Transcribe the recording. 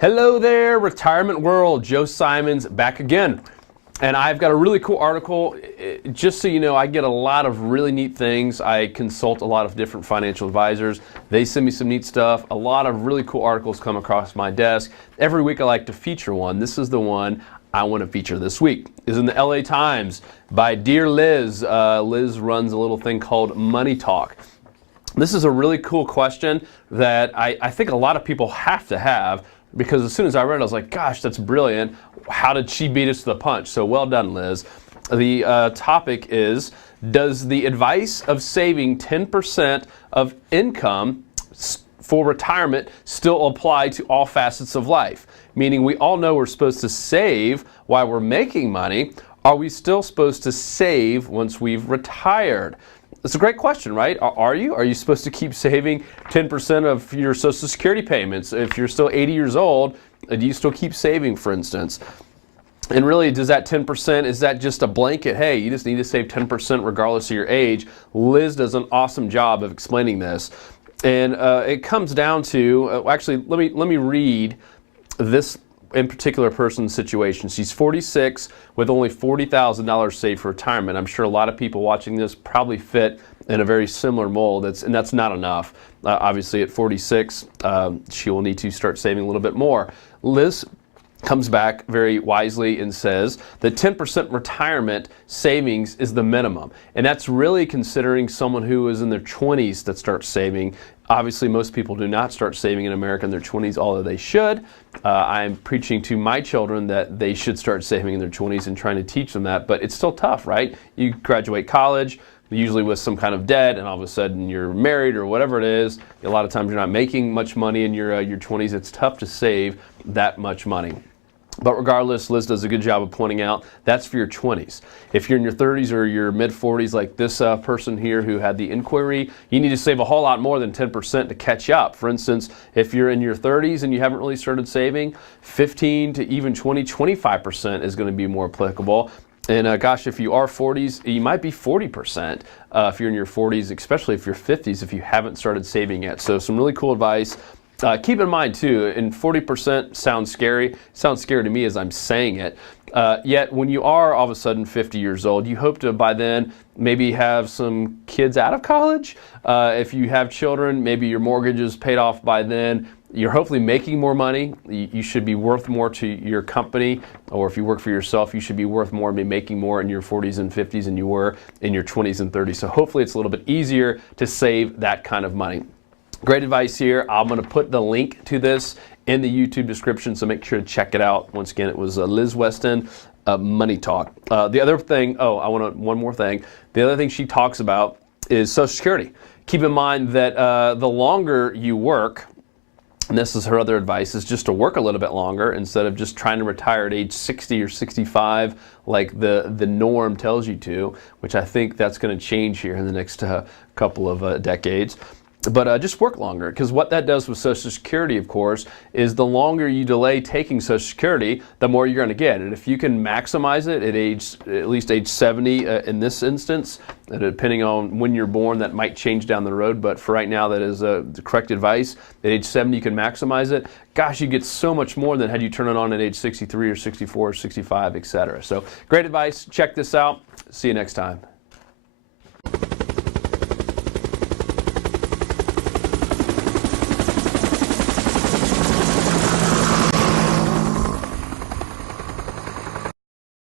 Hello there, retirement world. Joe Simons back again. And I've got a really cool article. Just so you know, I get a lot of really neat things. I consult a lot of different financial advisors. They send me some neat stuff. A lot of really cool articles come across my desk. Every week I like to feature one. This is the one I want to feature this week. It's in the LA Times by Dear Liz. Liz runs a little thing called Money Talk. This is a really cool question that I think a lot of people have to have, because as soon as I read it, I was like, gosh, that's brilliant. How did she beat us to the punch? So well done, Liz. The topic is, does the advice of saving 10% of income for retirement still apply to all facets of life? Meaning we all know we're supposed to save while we're making money. Are we still supposed to save once we've retired? It's a great question, right? Are you? Are you supposed to keep saving 10% of your Social Security payments? If you're still 80 years old, do you still keep saving, for instance? And really, does that 10%, is that just a blanket, hey, you just need to save 10% regardless of your age? Liz does an awesome job of explaining this. And it comes down to, actually, let me read this in particular person's situation. She's 46 with only $40,000 saved for retirement. I'm sure a lot of people watching this probably fit in a very similar mold, and that's not enough. Obviously at 46, she will need to start saving a little bit more. Liz comes back very wisely and says that 10% retirement savings is the minimum. And that's really considering someone who is in their 20s that starts saving. Obviously, most people do not start saving in America in their 20s, although they should. I'm preaching to my children that they should start saving in their 20s and trying to teach them that, but it's still tough, right? You graduate college, usually with some kind of debt, and all of a sudden you're married or whatever it is. A lot of times you're not making much money in your 20s. It's tough to save that much money. But regardless, Liz does a good job of pointing out that's for your 20s. If you're in your 30s or your mid-40s, like this person here who had the inquiry, you need to save a whole lot more than 10% to catch up. For instance, if you're in your 30s and you haven't really started saving, 15 to even 25% is going to be more applicable. And gosh, if you are 40s, you might be 40% if you're in your 40s, especially if you're 50s, if you haven't started saving yet. So some really cool advice. Keep in mind too, and 40% sounds scary. Sounds scary to me as I'm saying it. Yet when you are all of a sudden 50 years old, you hope to by then maybe have some kids out of college. If you have children, maybe your mortgage is paid off by then. You're hopefully making more money. You should be worth more to your company, or if you work for yourself, you should be worth more, be making more in your 40s and 50s than you were in your 20s and 30s. So hopefully it's a little bit easier to save that kind of money. Great advice here. I'm going to put the link to this in the YouTube description, so make sure to check it out. Once again, it was Liz Weston, Money Talk. The other thing, one more thing. The other thing she talks about is Social Security. Keep in mind that the longer you work, and this is her other advice, is just to work a little bit longer instead of just trying to retire at age 60 or 65 like the norm tells you to, which I think that's going to change here in the next couple of decades. But just work longer, because what that does with Social Security, of course, is the longer you delay taking Social Security, the more you're going to get. And if you can maximize it at least age 70 in this instance, depending on when you're born, that might change down the road. But for right now, that is the correct advice. At age 70, you can maximize it. Gosh, you get so much more than had you turn it on at age 63 or 64 or 65, etc. So great advice. Check this out. See you next time.